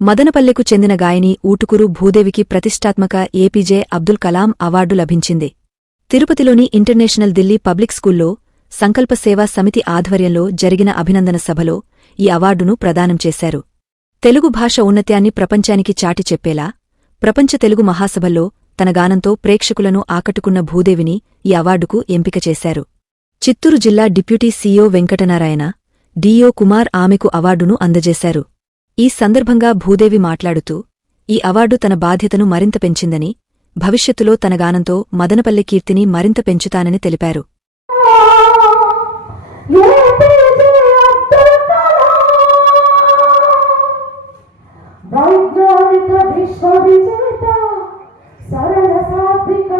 మదనపల్లెకు చెందిన గాయని ఊటుకురు భూదేవికి ప్రతిష్టాత్మక ఏపీజే అబ్దుల్ కలాం అవార్డు లభించింది. తిరుపతిలోని ఇంటర్నేషనల్ ఢిల్లీ పబ్లిక్ స్కూల్లో సంకల్ప సేవా సమితి ఆధ్వర్యంలో జరిగిన అభినందన సభలో ఈ అవార్డును ప్రదానం చేశారు. తెలుగు భాష ఔన్నత్యాన్ని ప్రపంచానికి చాటి చెప్పేలా ప్రపంచ తెలుగు మహాసభల్లో తన గానంతో ప్రేక్షకులను ఆకట్టుకున్న భూదేవిని ఈ అవార్డుకు ఎంపిక చేశారు. చిత్తూరు జిల్లా deputy CEO Venkatanarayana, DO Kumar ఆమెకు అవార్డును అందజేశారు. ఈ సందర్భంగా భూదేవి మాట్లాడుతూ, ఈ అవార్డు తన బాధ్యతను మరింత పెంచిందని, భవిష్యత్తులో తన గానంతో మదనపల్లె కీర్తిని మరింత పెంచుతానని తెలిపారు. వైజ్ఞానిక విశ్వవిజేత సరళ సాత్విక